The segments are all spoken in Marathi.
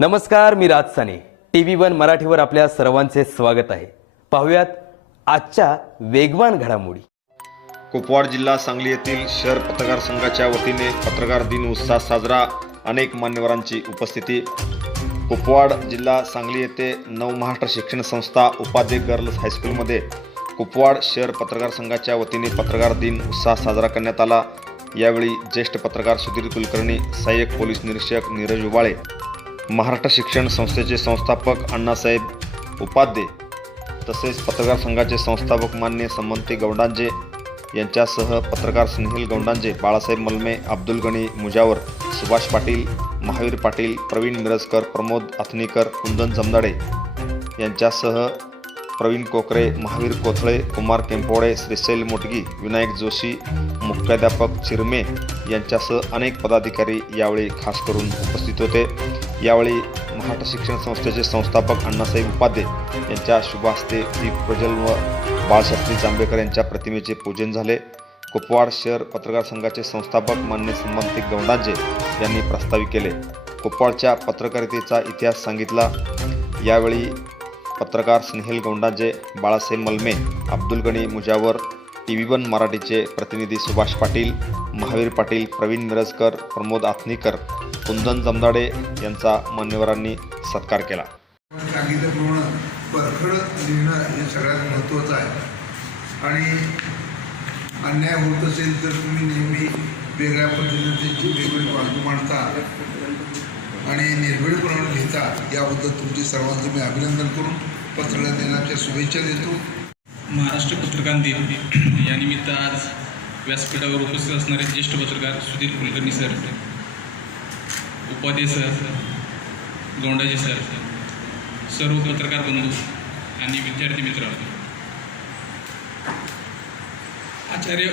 नमस्कार मी Raj Sane. T V one मराठीवर आपल्या सर्वांचे स्वागत आहे. पाहुयात आजच्या वेगवान घडामोडी. कुपवाड जिल्हा सांगली येथील शहर पत्रकार संघाच्या वतीने पत्रकार दिन उत्साह साजरा अनेक मान्यवरांची उपस्थिती. कुपवाड जिल्हा सांगली येथे नवमहाराष्ट्र शिक्षण संस्था उपाध्ये गर्ल्स हायस्कूलमध्ये कुपवाड शहर पत्रकार संघाच्या वतीने पत्रकार दिन उत्साह साजरा करण्यात आला. यावेळी ज्येष्ठ पत्रकार सुधीर कुलकर्णी सहाय्यक पोलीस निरीक्षक नीरज उबाळे महाराष्ट्र शिक्षण संस्थेचे संस्थापक अण्णासाहेब उपाध्ये तसेच पत्रकार संघाचे संस्थापक मान्य संमंती गौंडांजे यांच्यासह पत्रकार स्नेहिल गौंडांजे बाळासाहेब मलमे अब्दुल गणी मुजावर सुभाष पाटील महावीर पाटील प्रवीण मिरजकर प्रमोद अथनीकर कुंदन जमदाडे यांच्यासह प्रवीण कोकरे महावीर कोथळे कुमार केंपोडे श्रीशैल मोटगी विनायक जोशी मुख्याध्यापक चिरमे यांच्यासह अनेक पदाधिकारी यावेळी खास करून उपस्थित होते. यावेळी महाराष्ट्र शिक्षण संस्थेचे संस्थापक अण्णासाहेब उपाध्ये यांच्या शुभ हस्ते दीप प्रज्वलन व बाळशास्त्री जांभेकर यांच्या प्रतिमेचे पूजन झाले. कुपवाड शहर पत्रकार संघाचे संस्थापक मान्य संबंधित गौंडांजे यांनी प्रस्तावित केले. कुपवाडच्या पत्रकारितेचा इतिहास सांगितला. यावेळी पत्रकार Snehal Gaundanje Balasaheb Malme Abdul Gani Mujawar T V one मराठीचे प्रतिनिधी सुभाष पाटील महावीर पाटील प्रवीण मिरजकर प्रमोद आथनीकर कुंदन जमदाडे यांचा मान्यवरांनी सत्कार केला. सांगितल्याप्रमाणे परखड लिहिणं हे सगळ्यात महत्त्वाचं आहे. आणि अन्याय होत असेल तर तुम्ही नेहमी वेगळ्या पद्धतीने त्यांची वेगवेगळी बाजू मांडता आणि निर्भीडपणे लिहिता याबद्दल तुमचे सर्वांचं मी अभिनंदन करून पत्रकार देण्याच्या शुभेच्छा देतो. महाराष्ट्र पत्रकार दिन यानिमित्त आज व्यासपीठावर उपस्थित असणारे ज्येष्ठ पत्रकार Sudhir Kulkarni sir Upadhye sir Gondaji sir सर्व पत्रकार बंधू आणि विद्यार्थी मित्र. आचार्य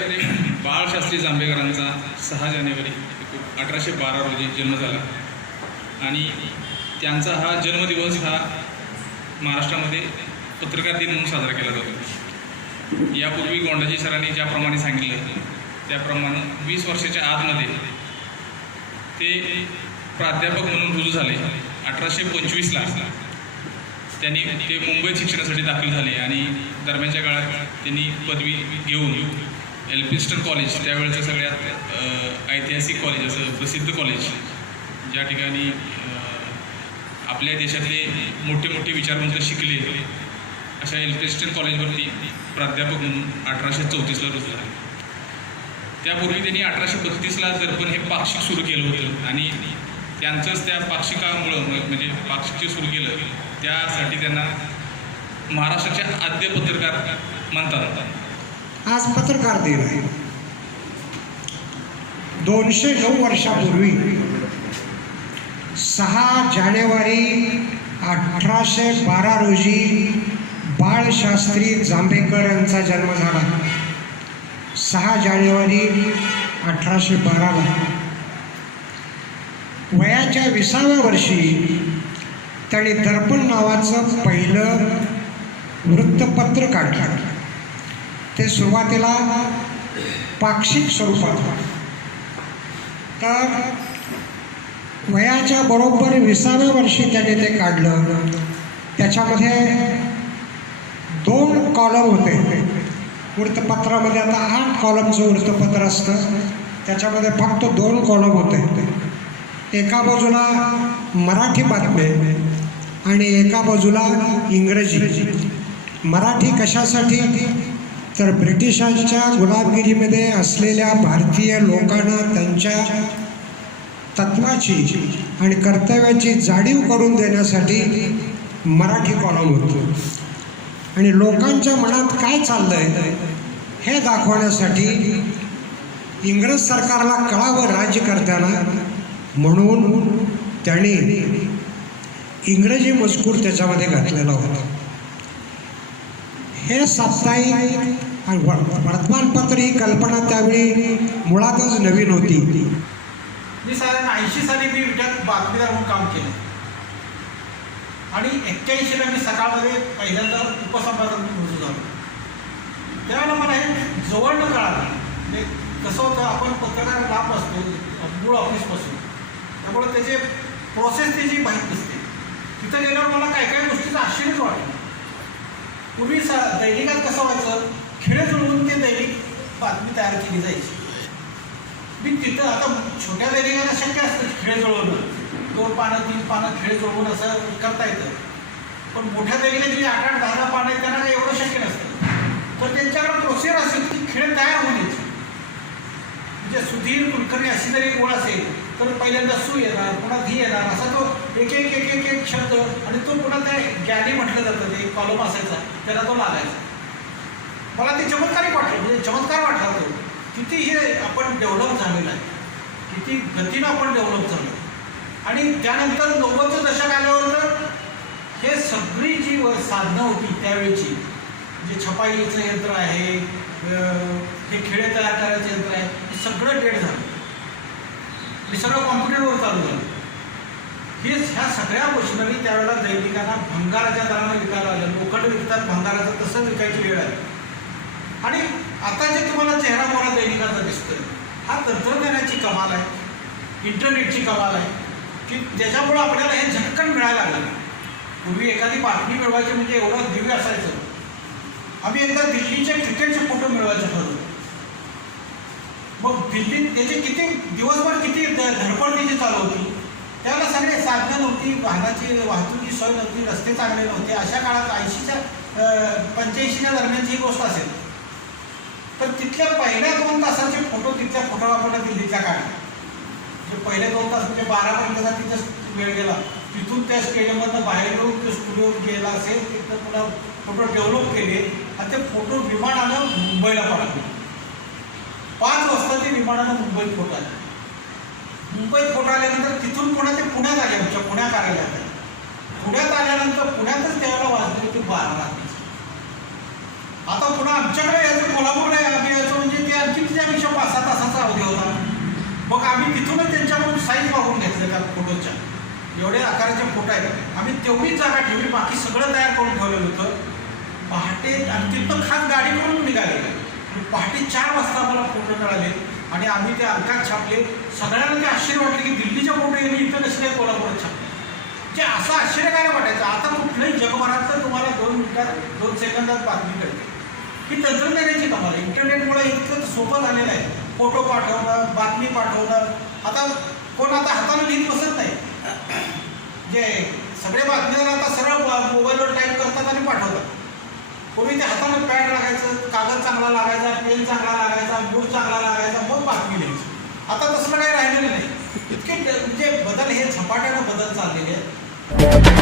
बाळशास्त्री जांभेकरांचा सहा जानेवारी अठराशे बारा रोजी जन्म झाला. आणि त्यांचा हा जन्मदिवस हा महाराष्ट्रामध्ये पत्रकार दिन म्हणून साजरा केला जातो. यापूर्वी गोंडाजी सरांनी ज्याप्रमाणे सांगितलं त्याप्रमाणे वीस वर्षाच्या आतमध्ये ते प्राध्यापक म्हणून रुजू झाले. अठराशे पंचवीसला त्यांनी ते मुंबईत शिक्षणासाठी दाखल झाले आणि दरम्यानच्या काळात त्यांनी पदवी घेऊन एल्फिस्टन कॉलेज त्यावेळेचं सगळ्यात ऐतिहासिक कॉलेज असं प्रसिद्ध कॉलेज ज्या ठिकाणी आपल्या देशातले मोठे मोठे विचारवंत शिकले. अशा एल्फिस्टन कॉलेजवरती प्राध्यापक म्हणून अठराशे चौतीसला रुजू झाले. त्यापूर्वी त्यांनी अठराशे बत्तीसला दर्पण हे पाक्षिक सुरू केलं होतं आणि त्यांचंच त्या पाक्षिकामुळं म्हणजे पाक्षिक जे सुरू केलं त्यासाठी त्यांना महाराष्ट्राचे आद्य पत्रकार म्हणतात. आज पत्रकार दिन आहे. दोनशे नऊ वर्षापूर्वी सहा जानेवारी अठराशे बारा रोजी बाळशास्त्री जांभेकर यांचा जन्म झाला. सहा जानेवारी अठराशे बाराला. वयाच्या विसाव्या वर्षी त्याने दर्पण नावाचं पहिलं वृत्तपत्र काढलं. ते सुरुवातीला पाक्षिक स्वरूपात तर वयाच्या बरोबर विसाव्या वर्षी त्याने ते काढलं. त्याच्यामध्ये दोन कॉलम होते. वृत्तपत्रामध्ये आता आठ कॉलमचं वृत्तपत्र असतं. त्याच्यामध्ये फक्त दोन कॉलम होते. एका बाजूला मराठी बातम्या आणि एका बाजूला इंग्रजी. मराठी कशासाठी? तर ब्रिटिशांच्या गुलामगिरीमध्ये असलेल्या भारतीय लोकांना त्यांच्या तत्वाची आणि कर्तव्याची जाणीव करून देण्यासाठी मराठी कॉलम होतो. आणि लोकांच्या मनात काय चाललंय हे दाखवण्यासाठी इंग्रज सरकारला कळावं राज्यकर्त्यांना म्हणून त्यांनी इंग्रजी मजकूर त्याच्यामध्ये घातलेला होता. हे साप्ताहिक आणि वर्तमानपत्र ही कल्पना त्यावेळी मुळातच नवीन होती. मी साधारण ऐंशी साली मी विट्यात बातमीदार म्हणून काम केलं. आणि एक्क्याऐंशीला मी सकाळमध्ये पहिल्यांदा उपसंपादक म्हणून रुजू झालो त्यावेळेला मला हे जवळनं कळालं. म्हणजे कसं होतं आपण पत्रकार लांब असतो मूळ ऑफिसपासून त्यामुळे त्याचे प्रोसेस त्याची माहीत नसते तिथं गेल्यावर मला काही काही गोष्टीचं आश्चर्यच वाटलं. पूर्वी सा दैनिकात कसं व्हायचं खेळ जुळवून ते दैनिक बातमी तयार केली जायची. मी तिथं आता छोट्या दैनिकाला शक्य असतं खेळ जुळवणं. दोन पानं तीन पानं खेळ जोडून असं करता येतं. पण मोठ्या दैनिकात जी आठ आठ दहा पानं आहेत त्यांना काही एवढं शक्य नसतं. तर त्यांच्याकडे प्रोसिजर असेल की खेळ तयार होण्याची म्हणजे सुधीर कुलकर्णी अशी जरी एक ओळ असेल तर पहिल्यांदा सू येणार पुन्हा धी येणार असा तो एक एक एक एक एक शब्द आणि तो पुन्हा त्या ज्ञानी म्हटलं जातं ते कॉलम असायचा त्याला तो लागायचा. मला ते चमत्कारिक वाटलं म्हणजे चमत्कार वाटला तो. किती हे आपण डेव्हलप झालेलं आहे. किती गतीनं आपण डेव्हलप झालो. आणि त्यानंतर नव्वदचं दशक आल्यावर तर हे सगळी जी व- साधनं होती त्यावेळची जे छपाईचं यंत्र आहे हे खेळे तयार करायचं यंत्र आहे हे सगळं डेड झालं. हे सगळं कॉम्प्युटरवर चालू झालं. हे ह्या सगळ्या मशिनरी त्यावेळेला दैनिकांना भंगाराच्या दराने विकायला आल्या लोखंड विकतात भंगाराचं तसं विकायची वेळ आहे आणि आता जे तुम्हाला चेहरा मोहरा दैनिकाचा दिसतोय हा तंत्रज्ञानाची कमाल आहे. इंटरनेटची कमाल आहे. की ज्याच्यामुळं आपल्याला हे झटकन मिळायला लागलं. पूर्वी एखादी बातमी मिळवायची म्हणजे एवढं दिव्य असायचं. आम्ही एकदा दिल्लीचे क्रिकेटचे फोटो मिळवायचे ठरवलं मग दिल्लीत त्याचे किती दिवसभर किती ध- धडपड त्याची चालू होती. त्याला सगळे साधनं नव्हती वाहनाची वाहतुकीची सोय नव्हती रस्ते चांगले नव्हते. अशा काळात ऐंशीच्या पंच्याऐंशीच्या दरम्यानची ही गोष्ट असेल. तर तिथल्या पहिल्या दोन तासाचे फोटो तिथल्या फोटोग्राफरला दिल्लीच्या काळात. जे पहिले दोन तास म्हणजे बारापर्यंतचा तिथं वेळ गेला. तिथून त्या स्टेडियममधनं बाहेर येऊन ते स्टुडिओ गेला असेल तिथं पुन्हा फोटो डेव्हलप केले आणि ते फोटो विमानानं मुंबईला पाठवले. पाच वाजता ते विमानानं मुंबईत फोटो आले. मुंबईत फोटो आल्यानंतर तिथून पुन्हा ते पुण्यात आले आमच्या पुण्या कार्यालयात आले. पुण्यात आल्यानंतर पुण्यातच त्यावेळेला वाजले होते बारा रात्रीचे आता पुन्हा आमच्याकडे यायचं कोल्हापूरला आम्ही यायचो म्हणजे ते आणखी त्यापेक्षा पाच सहा तासाचा अवधी होता मग आम्ही तिथूनच त्यांच्याकडून साईज मागून घेतले त्या फोटोच्या एवढे आकाराचे फोटो आहेत. आम्ही तेवढीच जागा ठेवली बाकी सगळं तयार करून ठेवलेलं होतं. पहाटे आणि तिथं खास गाडी करून निघालेलं आहे पहाटे चार वाजता आम्हाला फोटो मिळाले. आणि आम्ही ते अंकात छापले. सगळ्यांना ते आश्चर्य वाटले की दिल्लीच्या फोटो यांनी इथं कसे काय कोल्हापुरात छापले. जे असं आश्चर्यकारक वाटायचं. आता कुठलंही जगभरात तर तुम्हाला दोन मिनिटात दोन सेकंदात बातमी कळते. ही तंत्रज्ञानाची कमाल इंटरनेटमुळे इतकं सोपं झालेलं आहे. फोटो पाठवणं बातमी पाठवणं. आता कोण आता हाताने लिहित बसत नाही. जे सगळे बातमीदार आता सरळ मो- मोबाईलवर टाईप करतात आणि पाठवतात. पूर्वी ते हाताने पॅड लागायचं कागद चांगला लागायचा पेन चांगला लागायचा मूड चांगला लागायचा मग बातमी लिहायची. आता तसलं काही राहिलेलं नाही. इतके म्हणजे बदल हे झपाट्यानं बदल चाललेले आहेत.